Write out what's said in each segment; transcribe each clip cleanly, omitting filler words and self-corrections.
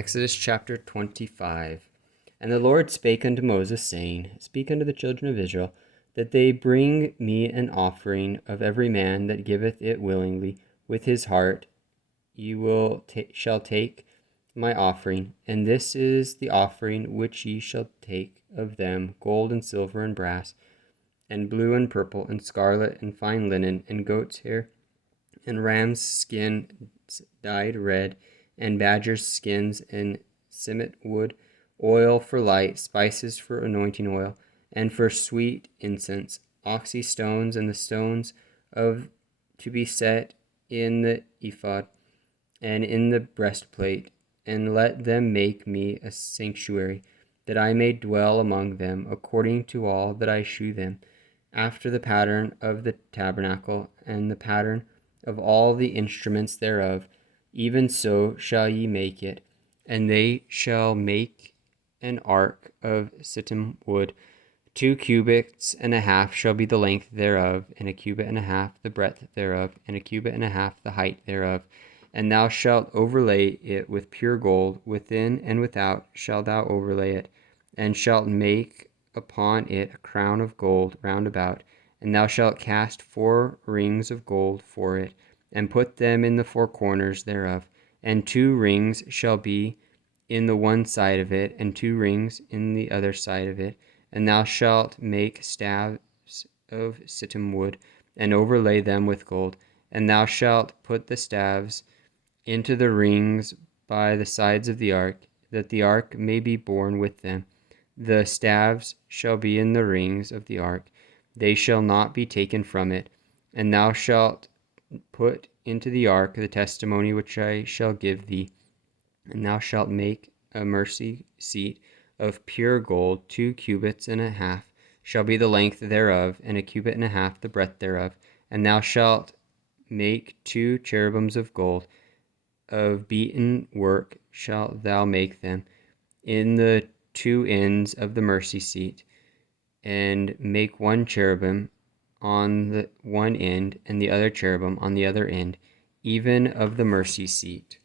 Exodus chapter 25. And the Lord spake unto Moses, saying, Speak unto the children of Israel, that they bring me an offering of every man that giveth it willingly with his heart. Ye shall take my offering, and this is the offering which ye shall take of them: gold and silver and brass, and blue and purple, and scarlet, and fine linen, and goat's hair, and ram's skin dyed red, and badger's skins, and cimet wood, oil for light, spices for anointing oil, and for sweet incense, oxy stones, and the stones of to be set in the ephod and in the breastplate. And let them make me a sanctuary, that I may dwell among them, according to all that I shew them, after the pattern of the tabernacle, and the pattern of all the instruments thereof. Even so shall ye make it. And they shall make an ark of shittim wood. 2 cubits and a half shall be the length thereof, and a cubit and a half the breadth thereof, and a cubit and a half the height thereof. And thou shalt overlay it with pure gold, within and without shalt thou overlay it, and shalt make upon it a crown of gold round about. And thou shalt cast 4 rings of gold for it, and put them in the 4 corners thereof. And 2 rings shall be in the one side of it, and 2 rings in the other side of it. And thou shalt make staves of shittim wood, and overlay them with gold. And thou shalt put the staves into the rings by the sides of the ark, that the ark may be borne with them. The staves shall be in the rings of the ark, they shall not be taken from it. And thou shalt put into the ark the testimony which I shall give thee. And thou shalt make a mercy seat of pure gold. 2 cubits and a half shall be the length thereof, and a cubit and a half the breadth thereof. And thou shalt make 2 cherubims of gold. Of beaten work shalt thou make them in the 2 ends of the mercy seat, and make 1 cherubim on the one end, and the other cherubim on the other end, even of the mercy seat.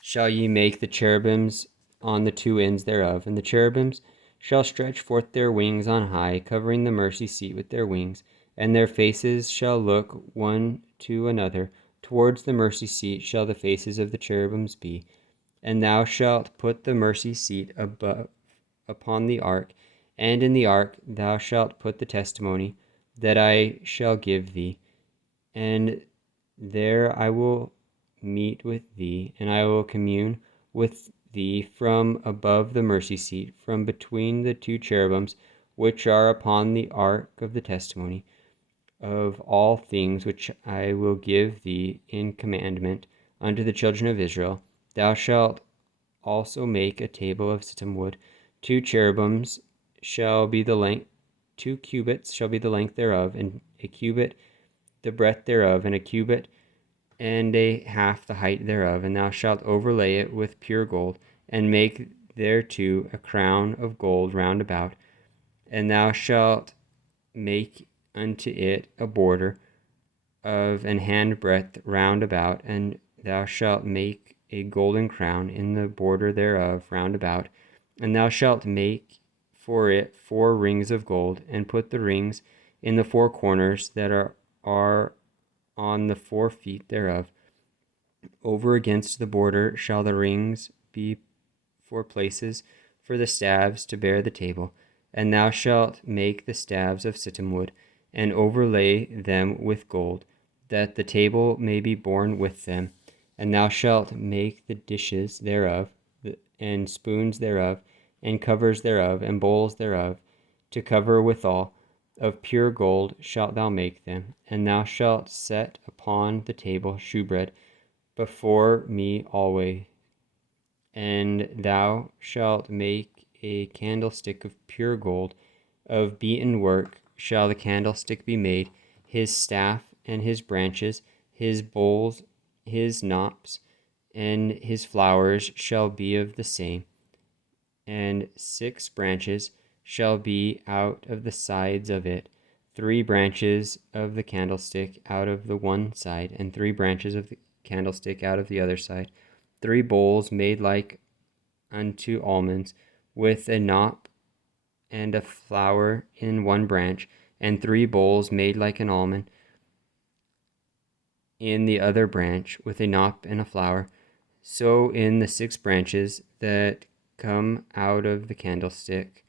Shall ye make the cherubims on the 2 ends thereof, and the cherubims shall stretch forth their wings on high, covering the mercy seat with their wings, and their faces shall look one to another. Towards the mercy seat shall the faces of the cherubims be. And thou shalt put the mercy seat above upon the ark, and in the ark thou shalt put the testimony that I shall give thee. And there I will meet with thee, and I will commune with thee from above the mercy seat, from between the 2 cherubims which are upon the ark of the testimony, of all things which I will give thee in commandment unto the children of Israel. Thou shalt also make a table of shittim wood. 2 cherubims shall be the length, 2 cubits shall be the length thereof, and a cubit the breadth thereof, and a cubit and a half the height thereof. And thou shalt overlay it with pure gold, and make thereto a crown of gold round about. And thou shalt make unto it a border of an handbreadth round about, and thou shalt make a golden crown in the border thereof round about. And thou shalt make for it 4 rings of gold, and put the rings in the 4 corners that are on the 4 feet thereof. Over against the border shall the rings be for places for the staves to bear the table. And thou shalt make the staves of shittim wood, and overlay them with gold, that the table may be borne with them. And thou shalt make the dishes thereof, and spoons thereof, and covers thereof, and bowls thereof, to cover withal. Of pure gold shalt thou make them. And thou shalt set upon the table shewbread before me always. And thou shalt make a candlestick of pure gold. Of beaten work shall the candlestick be made, his staff and his branches, his bowls, his knops, and his flowers shall be of the same. And 6 branches shall be out of the sides of it, 3 branches of the candlestick out of the one side, and 3 branches of the candlestick out of the other side. 3 bowls made like unto almonds, with a knop and a flower in one branch, and 3 bowls made like an almond in the other branch, with a knop and a flower. So in the 6 branches that come out of the candlestick.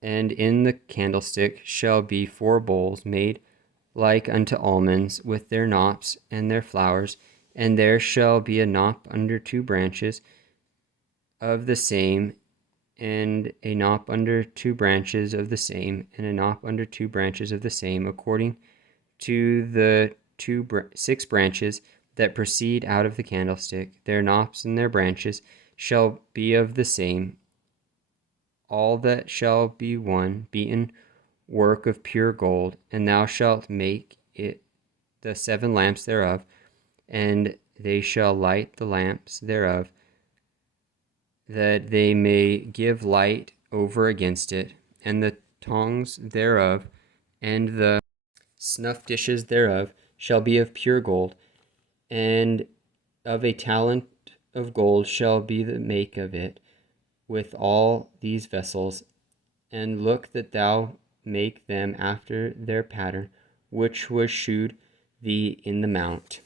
And in the candlestick shall be 4 bowls made like unto almonds, with their knops and their flowers, and there shall be a knop under 2 branches of the same, and a knop under 2 branches of the same, and a knop under 2 branches of the same, according to the 6 branches that proceed out of the candlestick. Their knops and their branches shall be of the same. All that shall be one beaten work of pure gold, and thou shalt make it the 7 lamps thereof, and they shall light the lamps thereof, that they may give light over against it, and the tongs thereof, and the snuff dishes thereof shall be of pure gold, and of a talent of gold shall be the make of it, with all these vessels. And look that thou make them after their pattern, which was shewed thee in the mount.